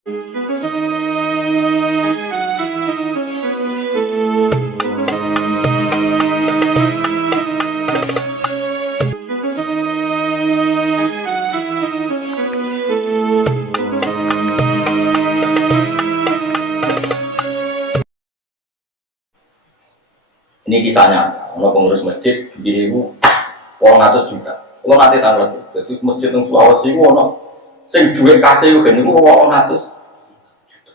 Ini kisahnya, ono pengurus masjid di ibu 800 juta. Kalau nanti tanggal jadi masjid yang Sulawesi itu ono sing duwe kasih itu kan itu 800 juta.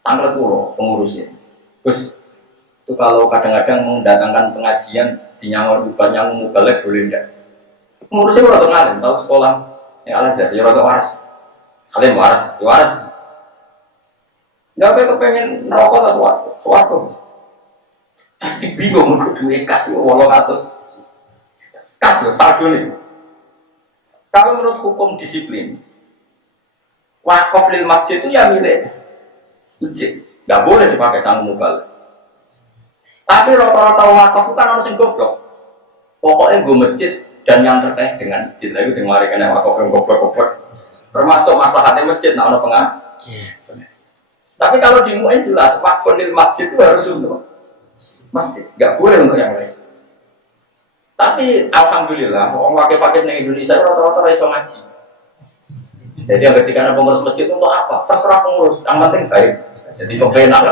Tanggal pulau pengurusnya. Terus itu kalau kadang-kadang mendatangkan pengajian di Nyangor bukannya mubalek boleh enggak? Pengurusnya udah ngalim, tahu sekolah yang Al Azhar, ya udah waras. Kalian waras, ya waras. Ya kita pengen rokok atau suatu. Bingung untuk duit kasih 800 kasih saldo nih. Kalau menurut hukum disiplin wakaf lil masjid itu ya milik masjid, nggak boleh dipakai sang mubal. Tapi rata-rata wakaf itu kan harus yang goblok. Pokoknya gue masjid dan yang terkait dengan masjid lagi sing mari kena wakaf yang goblok-goblok. Termasuk masalahnya masjid, nah ono pengajian. Tapi kalau di MUN jelas wakaf lil masjid itu harus untuk masjid, nggak boleh untuk yang lain. Tapi alhamdulillah, orang pakai-pakai di Indonesia rata-rata iso ngaji. Jadi yang ketika pengurus masjid untuk apa? Terserah pengurus, yang penting baik. Jadi kepenak,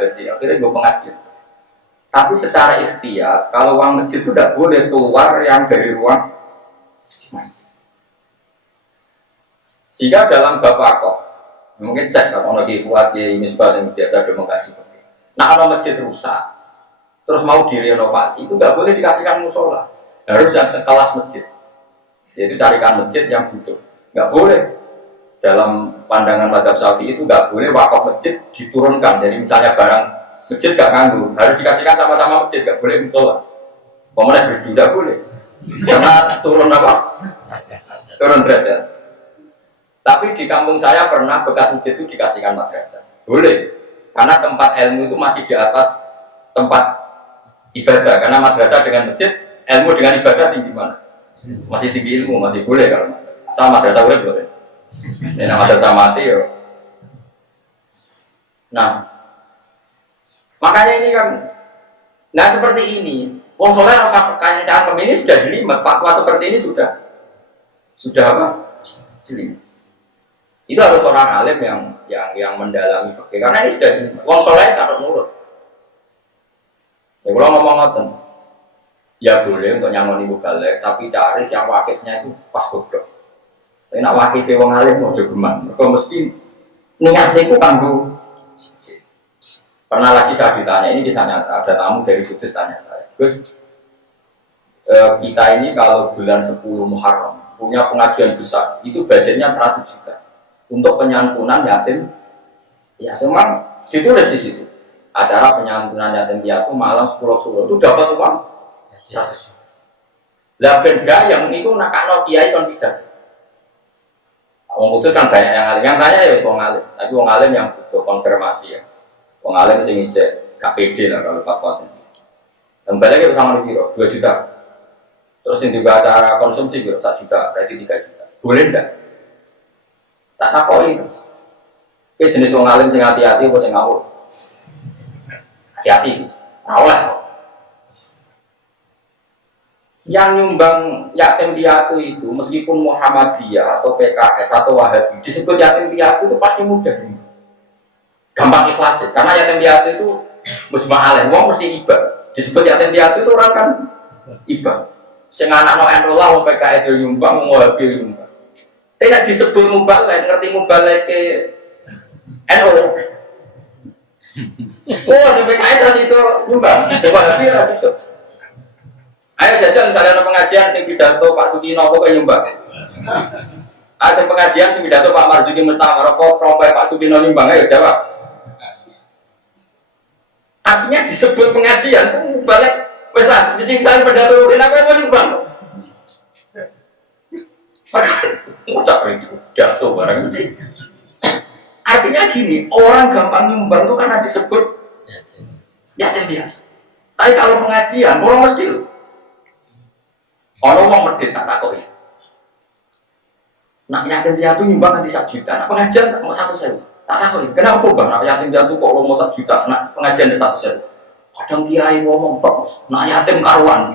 jadi akhirnya gue pengajian. Tapi secara ikhtiar, kalau uang masjid itu tidak boleh keluar yang dari ruang masjid. Sehingga dalam Bapakok, mungkin cek kalau lagi buat ini sebagai biasa dia mengkaji. Nah kalau masjid rusak, terus mau direnovasi itu nggak boleh dikasihkan musola, harus yang sekelas masjid. Jadi carikan masjid yang butuh, nggak boleh. Dalam pandangan mazhab Syafi'i itu nggak boleh wakaf masjid diturunkan. Jadi misalnya barang masjid nggak nganggu, harus dikasihkan sama-sama masjid, nggak boleh musola. Pemenang berdua nggak boleh, karena turun apa? Turun derajat. Tapi di kampung saya pernah bekas masjid itu dikasihkan madrasah, boleh, karena tempat ilmu itu masih di atas tempat ibadah, karena madrasah dengan masjid, ilmu dengan ibadah tinggi mana? Masih tinggi ilmu, masih boleh kalau sama madrasah boleh. Ini madrasah mati ya. Nah, makanya ini kan, nah seperti ini, wong soleh rasa kaya ini sudah jelimet, fatwa seperti ini sudah apa? Jelimet. Itu harus orang alim yang mendalami fikih, karena ini sudah jelimet. Wong soleh sangat nurut. Ya kalau ngomong ngoten, ya boleh untuk nyangoni mubalek, tapi cari yang wakifnya itu pas goblok. Tapi nak wakifnya wong alim mau jogeman, mereka mesti niatnya itu kanggo. Pernah lagi saya ditanya, ini kisah nyata, ada tamu dari Kudus tanya saya, Gus, kita ini kalau bulan 10 Muharram punya pengajian besar, itu budgetnya 100 juta untuk penyantunan yatim. Ya memang ditulis di situ. Acara penyantunan yatim piatu malam 10 Suro itu dapat uang 100. Lah ben gayeng niku nakakno kiai kon pidat. Wong Kudus kan banyak yang alim. Yang tanya ya wong alim, tapi wong alim yang butuh konfirmasi ya. Wong alim sing isih KPD lah kalau fatwa sini. Kembali lagi bersama Rufiro 2 juta. Terus yang juga acara konsumsi kira 1 juta, berarti 3 juta. Boleh enggak? Tak takoi. Ki jenis wong alim sing hati-hati apa sing ngawur? Hati-hati, Allah. Yang nyumbang yatim piatu itu meskipun Muhammadiyah atau PKS atau Wahabi disebut yatim piatu itu pasti mudah, gampang ikhlas. Karena yatim piatu itu mujma' alaih, wong mesti iba. Disebut yatim piatu itu orang kan iba. Sing anak no NU lah, wong PKS nyumbang, wong Wahabi nyumbang. Tidak disebut mubalek, ngerti mubalek ke NU. Oh, sampai PKS ras itu nyumbang, Wahabi ras itu. Ayo jajal misalnya ada pengajian sing pidato Pak Sudino apa nyumbang. Ada pengajian sing pidato Pak Marzuki Mustafa apa prompai Pak Sudino nyumbang, ayo jawab. Artinya disebut pengajian itu balik wis lah sing saya pidato kenapa mau nyumbang. Maka udah jatuh barang itu. Artinya gini, orang gampang nyumbang itu karena disebut yatim piatu. Tapi kalau pengajian, orang mesti orang mau medit tak takoi. Nak yatim piatu nyumbang nanti 1 juta, nak pengajian tak mau 1.000. Tak tahu, kenapa bang? Nak yatim piatu kok lo mau 1 juta, nak pengajian 1.000. Kadang kiai ngomong bang, nak yatim karuan.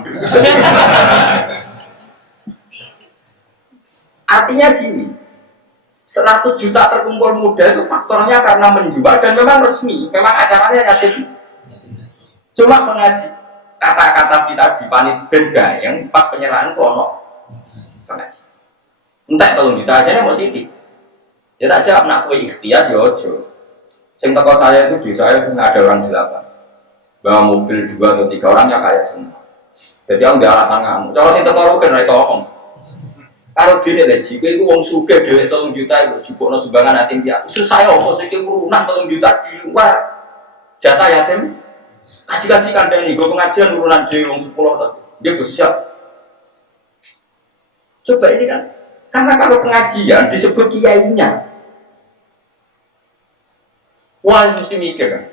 Artinya gini, 100 juta terkumpul muda itu faktornya karena menjual dan memang resmi, memang acaranya yatim. Cuma pengaji kata-kata si tadi panit benda yang pas penyerahan kono pengaji. Entah kalau juta aja yang positif. Ya tak siap nak kue ikhtiar ya ojo. Sing teko saya itu di saya nggak ada orang 8. Bawa mobil 2 atau 3 orang ya kaya semua. Jadi orang nggak alasan kamu. Kalau sing teko rugen ra iso ngomong. Karo dene lek jike iku wong sugih dhewe 3 juta iku jupukno sumbangan yatim piatu. Susah ya opo sing urunan 3 juta di luar jatah yatim. Kaji-kaji kandhani go pengajian urunan dhewe wong 10 ta. Dia siap. Coba ini kan karena kalau pengajian disebut kiainya, wah mesti mikir kan.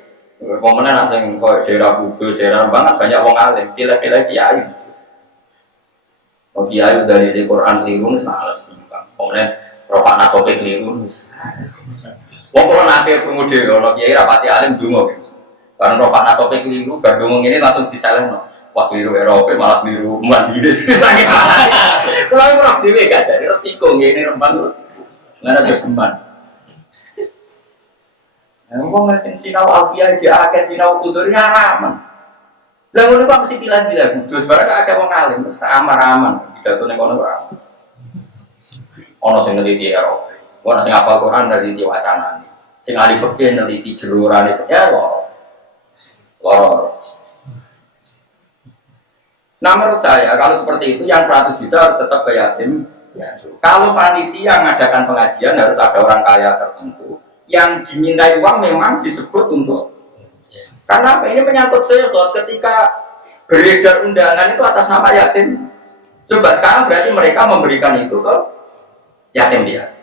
Komenan asing kau daerah Bugis, daerah banget banyak wong alim, pilih-pilih kiai. Oh kiai dari Quran keliru, males nih bang. Komenan Rofak Nasofi keliru. Wong kalau nafe pengudir, kalau kiai rapati alim dungo gitu. Karena Rofak Nasofi keliru, gandung ini langsung disalin. Wah keliru Eropa malah keliru mandiri sakit banget. Kalau orang dewe gak dari resiko ini rembang terus nggak ada kembang. Ngomong mesin sinau alfiah aja akeh sinau kudurnya ramen. Lah ngono kok mesti pilih-pilih kudus barang akeh wong alim mesti aman-aman pidato ning kono ora. Ono sing neliti Eropa. Ono sing hafal Quran dari wacana. Sing ahli fikih neliti jerurane ya loro. Nah menurut saya kalau seperti itu yang 100 juta harus tetap ke yatim. Ya. Kalau panitia mengadakan pengajian harus ada orang kaya tertentu yang dimintai uang memang disebut untuk. Karena apa ini menyangkut sehot ketika beredar undangan itu atas nama yatim. Coba sekarang berarti mereka memberikan itu ke yatim dia.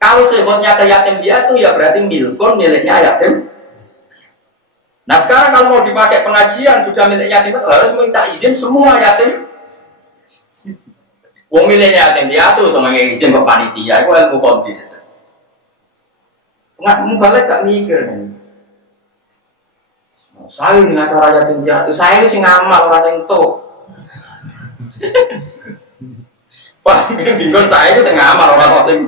Kalau sehotnya ke yatim dia itu ya berarti miliknya yatim. Nah sekarang kalau mau dipakai pengajian sudah milik yatim harus minta izin semua yatim. Wong miliknya yatim piatu sama yang izin ke panitia itu ilmu konti. Nggak balik gak mikir nih. Saya ini acara yatim piatu, saya itu ngamal orang sing tuh. Pasti bingung saya itu ngamal orang yatim.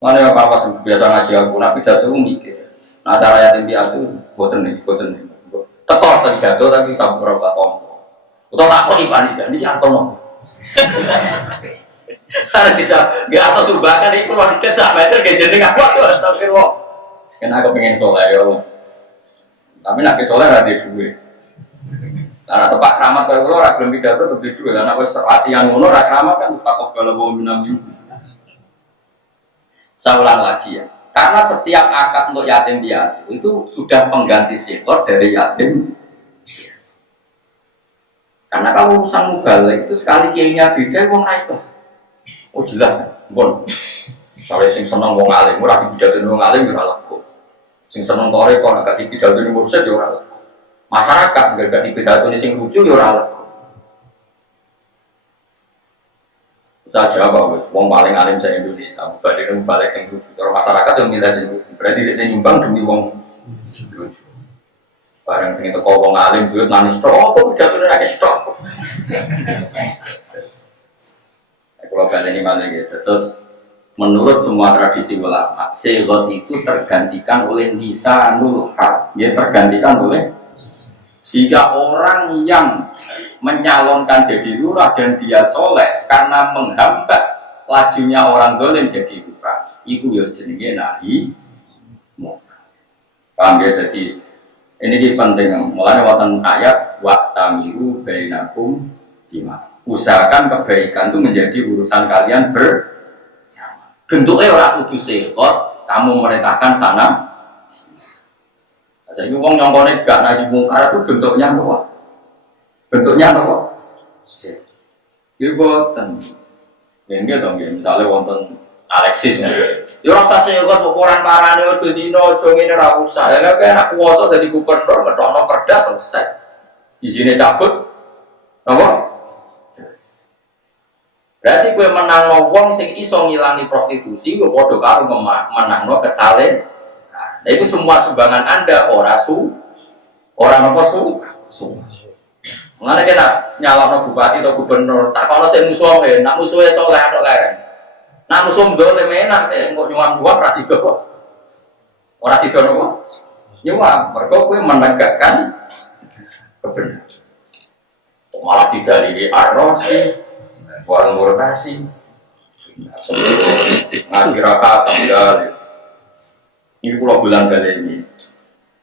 Mana yang kawas biasa ngaji aku, nabi pidato mikir. Nah cara yatim piatu, boten nih. Tekor tadi pidato tapi tak berapa tompo. Utau tak kok ipan ini atau karena bisa nggak atau sumbangan itu wanita sampai itu gak jadi ngaku tuh astagfirullah. Karena aku pengen soleh ya, tapi nak soleh ada duit. Karena tempat keramat kalau lo rakyat belum pidato lebih duit. Karena aku latihan ngono rakyat keramat kan mustaqab kalau mau minum. Saya ulang lagi ya, karena setiap akad untuk yatim piatu itu sudah pengganti sektor dari yatim. Karena kalau urusan mubalik itu sekali kiainya beda, wong itu. Oh jelas, bon. Soalnya sing seneng wong alim, ora pidato wong alim ora laku. Sing seneng tore kok agak pidato ning mursyid ya ora laku. Masyarakat gak pidato sing lucu ya ora laku. Saya jawab, wong paling alim saya Indonesia, bandingkan balik sing lucu. Kalau masyarakat yang milih sing lucu, berarti dia nyumbang demi wong lucu. Barang pengen teko wong alim duit nangis tok, kok jatuh nangis tok. Kalau kalian ini malah gitu. Terus menurut semua tradisi ulama, segot itu tergantikan oleh lisanul hal, dia tergantikan oleh sehingga orang yang menyalonkan jadi lurah dan dia soleh karena menghambat lajunya orang dolim jadi lurah, itu ya jenenge nahi munkar. Paham ya? Jadi ini penting. Mulai wonten ayat waqtamiru bainakum bima. Usahakan kebaikan itu menjadi urusan kalian bersama. Bentuknya orang kudu sekot, kamu merintahkan sana. Jadi wong nyongkone gak nahi mungkar itu bentuknya apa? Bentuknya apa? Sik. Iki boten. Nggih dong, misalnya wonten Alexis nih. Yo rasa sehat ukuran parane ojo zina, ojo ngene ra usah. Ya kan aku kuwasa dadi gubernur ngetokno perda selesai. Izine cabut. Apa? Berarti kowe menangno wong sing iso ngilangi prostitusi kok padha karo menangno kesalahan. Nah, itu semua sumbangan Anda orang apa su. Mengenai kena nyalon bupati atau gubernur, tak kalau saya musuh nak musuhnya soleh atau lereng, nak musuh boleh menak, kok nyuam dua rasido, orang rasido nopo, nyuam, mereka menegakkan kebenaran, malah didalili arosi, warung rotasi, ngaji rakaat tinggal, ini pulau bulan kali ini,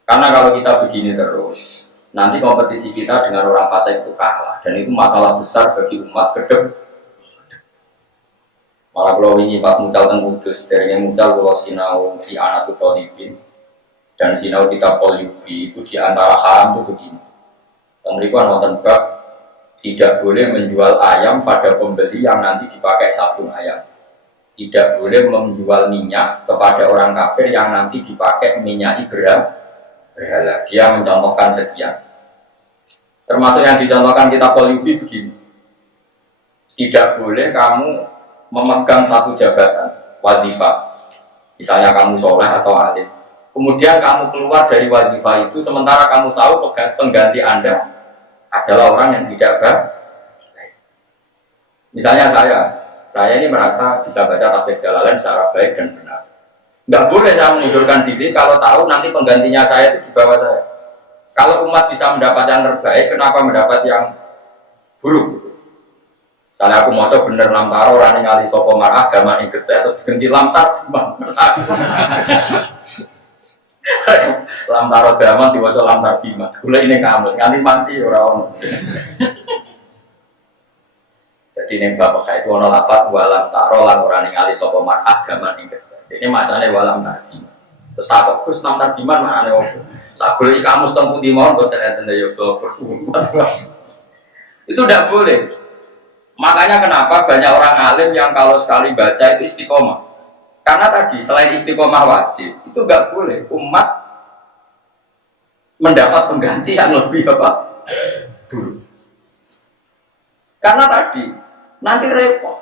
karena kalau kita begini terus. Nanti kompetisi kita dengan orang fasik itu kalah dan itu masalah besar bagi umat kedep. Malah kalau ini Pak Mucal dan Kudus dari yang Mucal kalau sinau di anak Tolibin dan sinau kita Polyubi itu di antara haram itu begini. Mereka nonton bab tidak boleh menjual ayam pada pembeli yang nanti dipakai sabung ayam. Tidak boleh menjual minyak kepada orang kafir yang nanti dipakai minyaki berhala. Dia mencontohkan sekian. Termasuk yang dicontohkan kita Polyubi begini. Tidak boleh kamu memegang satu jabatan wadifah. Misalnya kamu soleh atau alim. Kemudian kamu keluar dari wadifah itu sementara kamu tahu pengganti Anda adalah orang yang tidak baik. Misalnya saya ini merasa bisa baca tafsir Jalalain secara baik dan benar. Nggak boleh saya mengundurkan diri kalau tahu nanti penggantinya saya itu di bawah saya. Kalau umat bisa mendapat yang terbaik, kenapa mendapat yang buruk? Misalnya aku mau coba bener lamtaro orang ngali sopo marah agama yang gede atau diganti lamtar lamtaro zaman diwajah lamtar bima. Gula ini kamus nganti mati orang. Jadi nembak pakai itu ono lapat walam taro lan orang ngali sopo marah agama yang gede. Ini macamnya walam tadi. Terus tak fokus enam tadi mana aneh opo. Tak boleh kamu tempuh di mohon kau ternyata itu tidak boleh. Makanya kenapa banyak orang alim yang kalau sekali baca itu istiqomah. Karena tadi selain istiqomah wajib itu nggak boleh umat mendapat pengganti yang lebih apa dulu. Karena tadi nanti repot.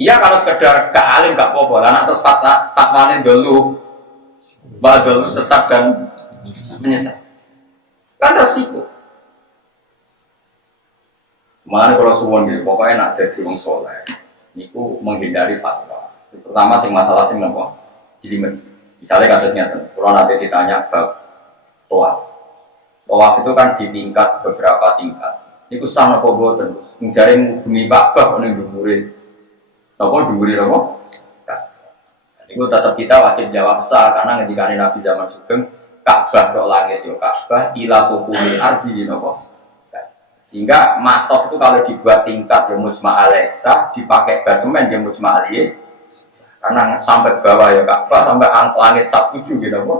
Iya kalau sekedar ke alim gak apa-apa, karena terus fatwanin dulu, dulu sesat dan menyesat. Kan resiko. Makanya kalau suwon gitu, pokoknya nak jadi orang soleh, niku menghindari fatwa. Pertama sing masalah sing apa? Jelimet. Misalnya kasusnya, kalau nanti ditanya bab tawaf. Tawaf itu kan di tingkat beberapa tingkat. Niku sana apa boten terus. Mencari bumi Ka'bah ning dhuwure. Apa duri apa? Itu tetap kita wajib jawab sah karena ketika Nabi zaman Sugeng Ka'bah do langit yo Ka'bah ila kufulil ardi apa? Sehingga matof itu kalau dibuat tingkat yang mujma' alaisa dipakai basemen yang mujma' aliyah karena sampai bawah ya Ka'bah sampai langit sak 7 gitu apa?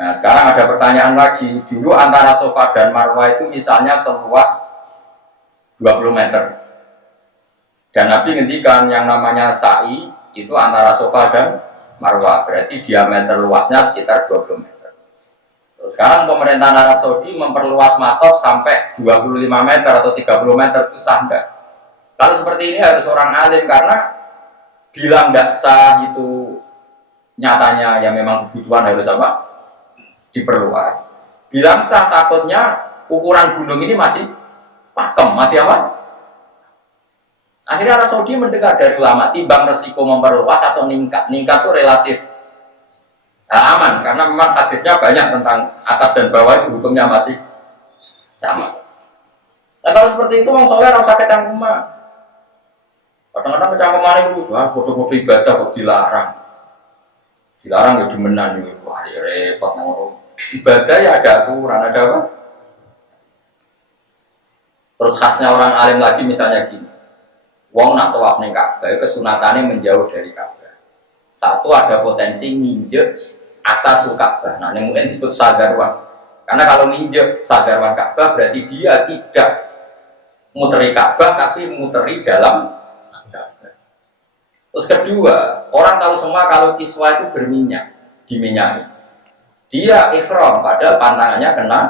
Nah sekarang ada pertanyaan lagi. Dulu antara Safa dan Marwah itu misalnya seluas 20 meter. Dan Nabi ngendikan yang namanya sa'i itu antara Safa dan Marwah, berarti diameter luasnya sekitar 20 meter. Terus sekarang pemerintahan Arab Saudi memperluas matof sampai 25 meter atau 30 meter itu sah enggak? Kalau seperti ini harus orang alim karena bilang tidak sah itu nyatanya yang memang kebutuhan harus apa? Diperluas. Bilang sah takutnya ukuran gunung ini masih pakem, masih apa? Akhirnya Arab Saudi mendengar dari ulama timbang resiko memperluas atau ningkat. Ningkat itu relatif aman karena memang hadisnya banyak tentang atas dan bawah itu hukumnya masih sama. Nah kalau seperti itu orang soleh harus sakit cangkeman. Kadang-kadang kecangkeman itu wah foto-foto ibadah kok dilarang. Dilarang ya demenan itu. Wah ya repot mau ibadah ya ada aturan, ada apa? Terus khasnya orang alim lagi misalnya gini. Wong nak tawaf ning Ka'bah kesunatannya menjauh dari Ka'bah. Satu ada potensi nginjek asas Ka'bah. Nah, yang mungkin disebut sagarwan. Karena kalau nginjek sagarwan Ka'bah berarti dia tidak muteri Ka'bah tapi muteri dalam Ka'bah. Terus kedua, orang tahu semua kalau kiswah itu berminyak, diminyaki. Dia ikhram, padahal pantangannya kena.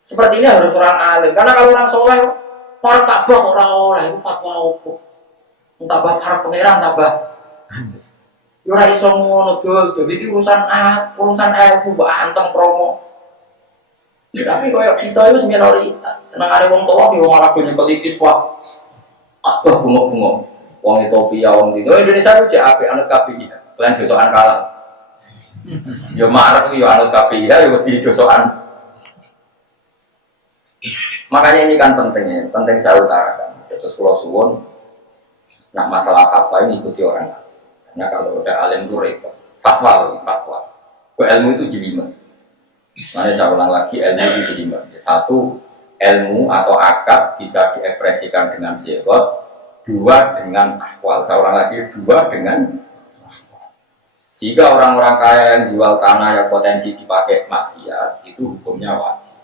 Seperti ini harus orang alim, karena kalau orang soleh, para Ka'bah orang oleh itu fatwa apa? Tambah para pangeran tambah. Ora iso ngono dul, iki urusan ilmu mbok anteng promo. Tapi koyo kita itu minoritas. Seneng ada wong tua, wong malah punya politis wah. Apa bunga-bunga. Wong Ethiopia, wong itu Indonesia itu cek apik anut KPI. Selain dosokan kalah. Yo marek yo anut KPI, yo wedi dosokan. Makanya ini kan penting saya utarakan. Terus kalau suwon, nak masalah apa ini ikuti orang. Karena kalau udah alim itu repot. Fatwa. Ilmu itu jelimet. Makanya saya ulang lagi, ilmu itu jelimet. Satu, ilmu atau akad bisa diekspresikan dengan sifat. Dua, dengan akwal. Saya ulang lagi, dua dengan akwal. Jika orang-orang kaya yang jual tanah yang potensi dipakai maksiat, itu hukumnya wajib.